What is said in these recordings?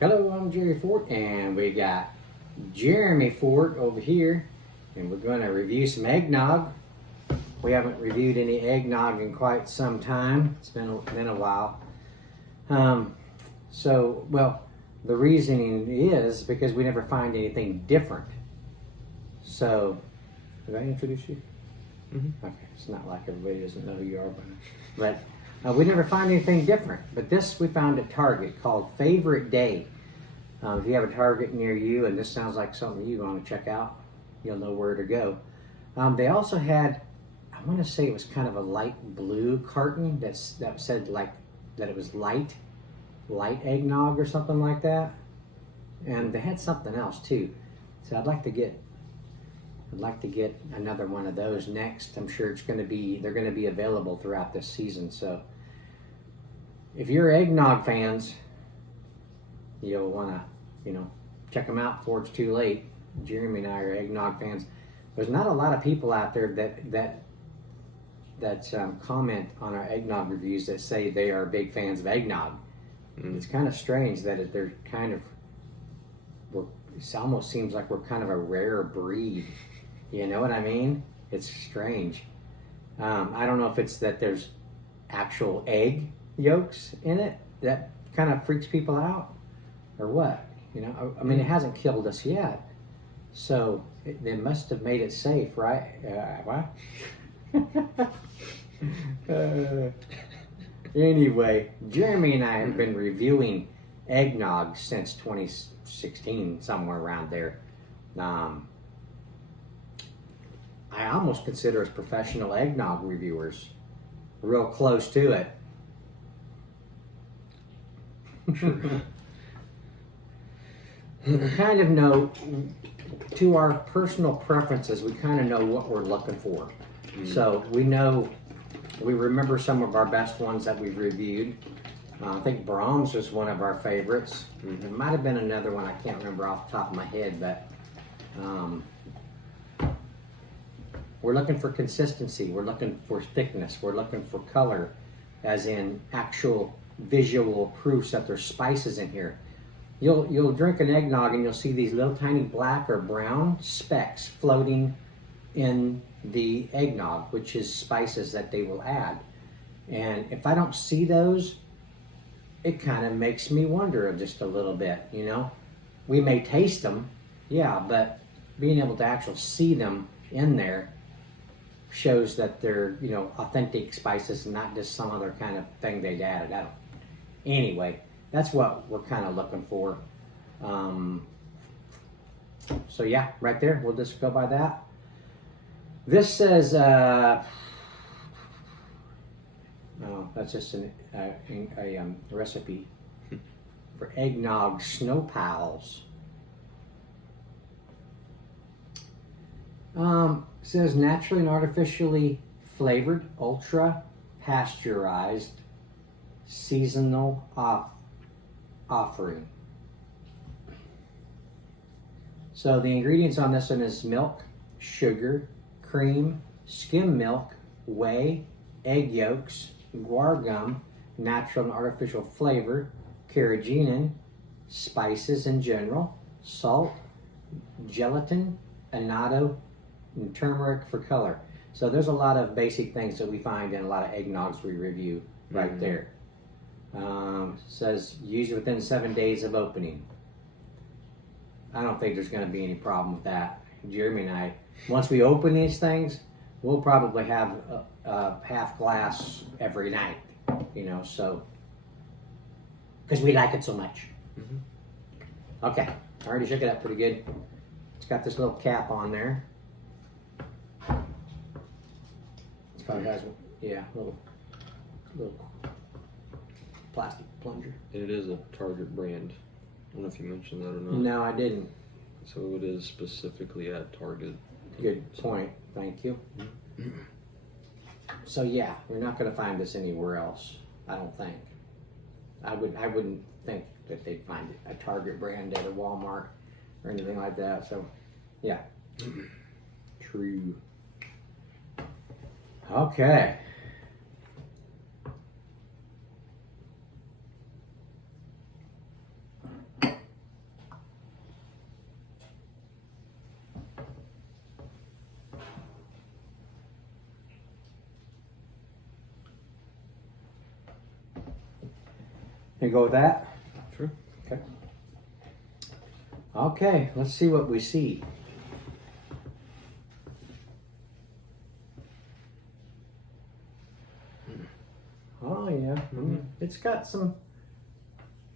Hello, I'm Jerry Fort, and we got Jeremy Fort over here, and we're going to review some eggnog. We haven't reviewed any eggnog in quite some time. It's been a while. Well, the reasoning is because we never find anything different. So, did I introduce you? Mm-hmm. Okay, it's not like everybody doesn't know who you are, but we never find anything different. But this we found at Target called Favorite Day. If you have a Target near you, and this sounds like something you want to check out, you'll know where to go. They also had, I want to say it was kind of a light blue carton that said like that it was light eggnog or something like that, and they had something else too. So I'd like to get another one of those next. I'm sure they're going to be available throughout this season. So if you're eggnog fans, you'll want to, check them out before it's too late. Jeremy and I are eggnog fans. There's not a lot of people out there that comment on our eggnog reviews that say they are big fans of eggnog. It's kind of strange that they're kind of, it almost seems like we're kind of a rare breed. You know what I mean? It's strange. I don't know if it's that there's actual egg yolks in it that kind of freaks people out or what. I mean, it hasn't killed us yet. So they must have made it safe, right? What? Anyway, Jeremy and I have been reviewing eggnog since 2016, somewhere around there. I almost consider us professional eggnog reviewers. Real close to it. We kind of know, to our personal preferences, we kind of know what we're looking for. So we remember some of our best ones that we've reviewed. I think Brahms was one of our favorites. There might have been another one, I can't remember off the top of my head, but we're looking for consistency, we're looking for thickness, we're looking for color, as in actual visual proofs that there's spices in here. You'll drink an eggnog and you'll see these little tiny black or brown specks floating in the eggnog, which is spices that they will add. And if I don't see those, it kind of makes me wonder just a little bit, We may taste them, yeah, but being able to actually see them in there shows that they're, authentic spices and not just some other kind of thing they'd added. Anyway, that's what we're kind of looking for. So yeah, right there, we'll just go by that. This says, that's just a recipe for eggnog snow pals. Says naturally and artificially flavored, ultra pasteurized, seasonal offering. So the ingredients on this one is milk, sugar, cream, skim milk, whey, egg yolks, guar gum, natural and artificial flavor, carrageenan, spices in general, salt, gelatin, annatto, and turmeric for color. So there's a lot of basic things that we find in a lot of eggnogs we review right there. Says use it within 7 days of opening. I don't think there's going to be any problem with that. Jeremy and I, once we open these things, we'll probably have a half glass every night, so because we like it so much. Okay, I already shook it up pretty good. It's got this little cap on there. It's probably has, little plastic plunger. And it is a Target brand. I don't know if you mentioned that or not. No, I didn't. So it is specifically at Target. Good point. Thank you. So yeah, we're not going to find this anywhere else. I don't think. I wouldn't think that they'd find it a Target brand at a Walmart or anything like that. So yeah, true. Okay. You go with that? Sure. Okay. Okay, let's see what we see. Oh yeah, it's got some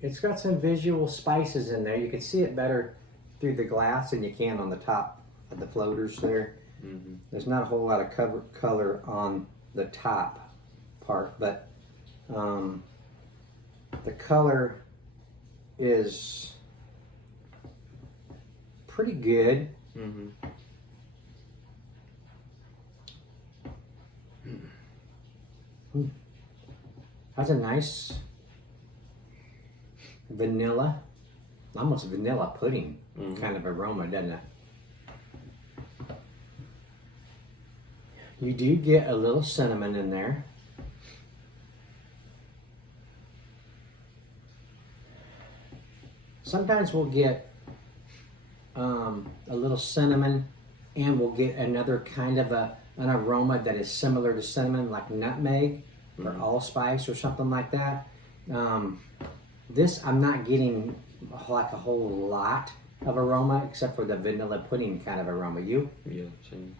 visual spices in there. You can see it better through the glass than you can on the top of the floaters there. Mm-hmm. There's not a whole lot of color on the top part, but the color is pretty good. Mm-hmm. Has a nice vanilla, almost vanilla pudding kind of aroma, doesn't it? You do get a little cinnamon in there. Sometimes we'll get a little cinnamon, and we'll get another kind of an aroma that is similar to cinnamon, like nutmeg or allspice or something like that. This I'm not getting like a whole lot of aroma, except for the vanilla pudding kind of aroma. You? Yeah, same.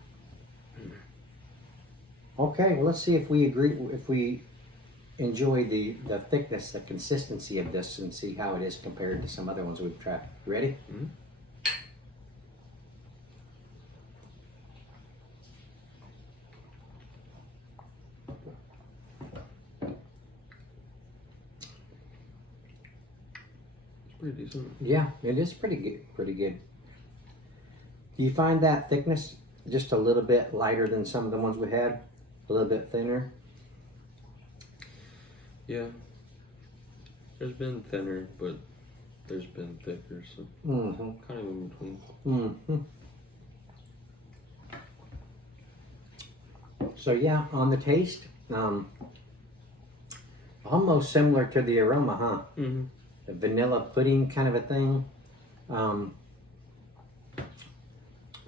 Okay, well, let's see if we agree, if we enjoy the thickness, the consistency of this, and see how it is compared to some other ones we've tried. You ready? Mm-hmm. It's pretty decent. Yeah, it is pretty good. Pretty good. Do you find that thickness just a little bit lighter than some of the ones we had? A little bit thinner? Yeah. There's been thinner, but there's been thicker, so Mm-hmm. kind of in between. Mm-hmm. So yeah, on the taste, almost similar to the aroma, huh? Mm-hmm. A vanilla pudding kind of a thing.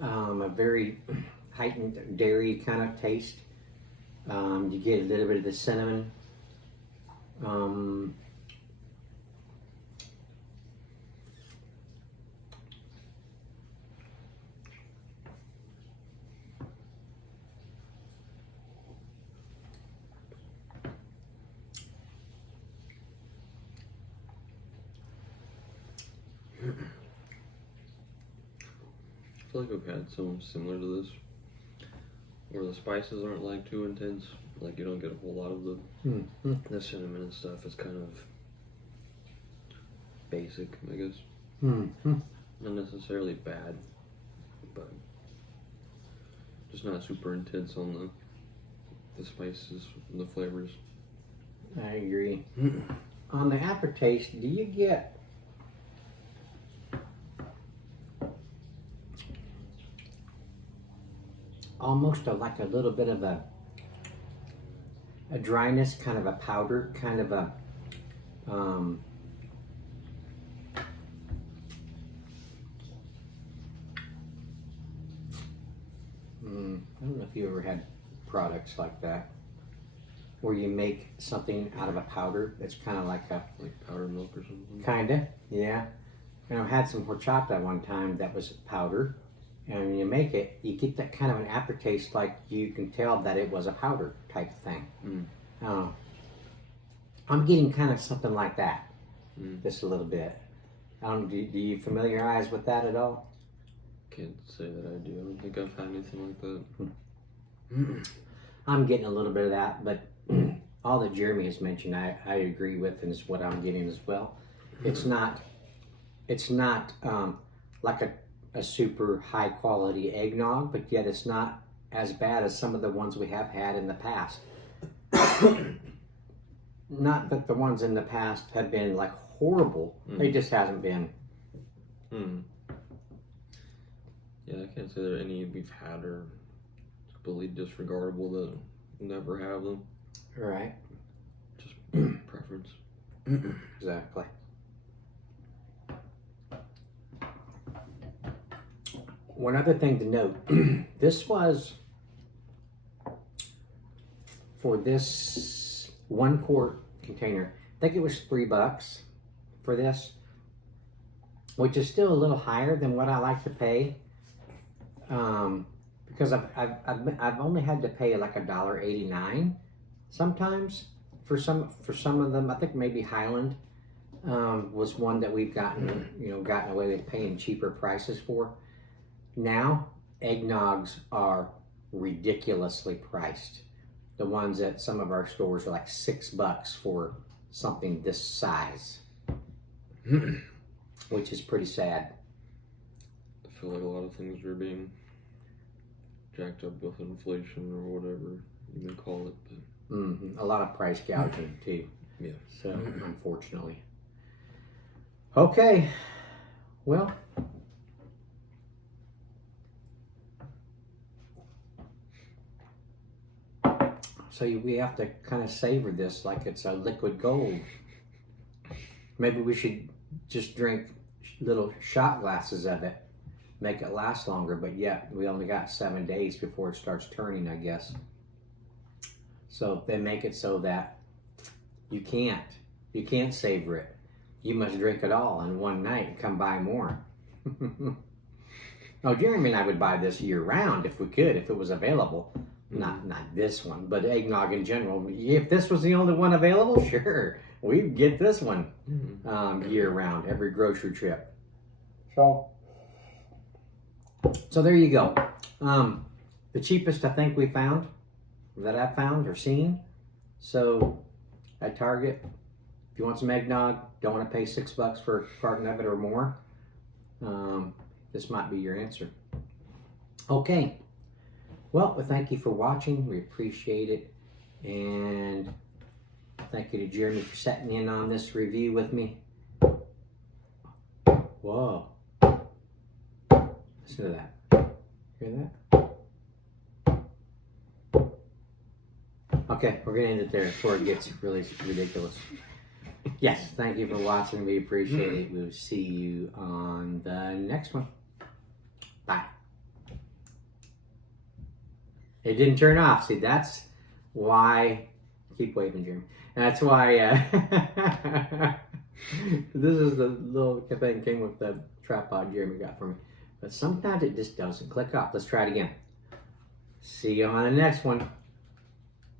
A very heightened dairy kind of taste. You get a little bit of the cinnamon. I feel like I've had some similar to this, where the spices aren't like too intense. Like you don't get a whole lot of the cinnamon and stuff. It's kind of basic, I guess. Mm-hmm. Not necessarily bad, but just not super intense on the spices and the flavors. I agree. On the aftertaste, do you get almost like a little bit of a dryness, kind of a powder, kind of a I don't know if you ever had products like that, where you make something out of a powder that's kind of like a Like powdered milk or something. Kinda, yeah. And I had some horchata one time that was powder, and when you make it, you get that kind of an aftertaste, like you can tell that it was a powder type thing. I'm getting kind of something like that, just a little bit. Do you familiarize with that at all? Can't say that I do. I don't think I've had anything like that. I'm getting a little bit of that, but all that Jeremy has mentioned, I agree with, and is what I'm getting as well. It's not like a super high quality eggnog, but yet it's not as bad as some of the ones we have had in the past. Not that the ones in the past have been like horrible. They just hasn't been. Yeah, I can't say there are any we've had are completely disregardable that we'll never have them. Right. Just preference. Exactly. One other thing to note, this was, for this 1 quart container, think it was $3 for this, which is still a little higher than what I like to pay. Because I've only had to pay like $1.89 sometimes for some of them. I think maybe Highland was one that we've gotten away with paying cheaper prices for. Now eggnogs are ridiculously priced. The ones at some of our stores are like $6 for something this size, which is pretty sad. I feel like a lot of things are being jacked up with inflation or whatever you may call it. But a lot of price gouging too. yeah. So unfortunately. Okay. Well. So we have to kind of savor this like it's a liquid gold. Maybe we should just drink little shot glasses of it, make it last longer, but yet we only got 7 days before it starts turning, I guess. So they make it so that you can't savor it. You must drink it all in one night and come buy more. Oh, Jeremy and I would buy this year round if we could, if it was available. Not this one, but eggnog in general. If this was the only one available, sure, we'd get this one year round, every grocery trip. So there you go. The cheapest I think we found, that I've found or seen. So at Target, if you want some eggnog, don't want to pay $6 for a carton of it or more, this might be your answer. Okay. Well, thank you for watching. We appreciate it. And thank you to Jeremy for setting in on this review with me. Whoa. Listen to that. Hear that? Okay, we're going to end it there before it gets really ridiculous. Yes, thank you for watching. We appreciate it. We'll see you on the next one. Bye. It didn't turn off. See, that's why. Keep waving, Jeremy. And that's why. This is the little thing came with the tripod Jeremy got for me. But sometimes it just doesn't click off. Let's try it again. See you on the next one.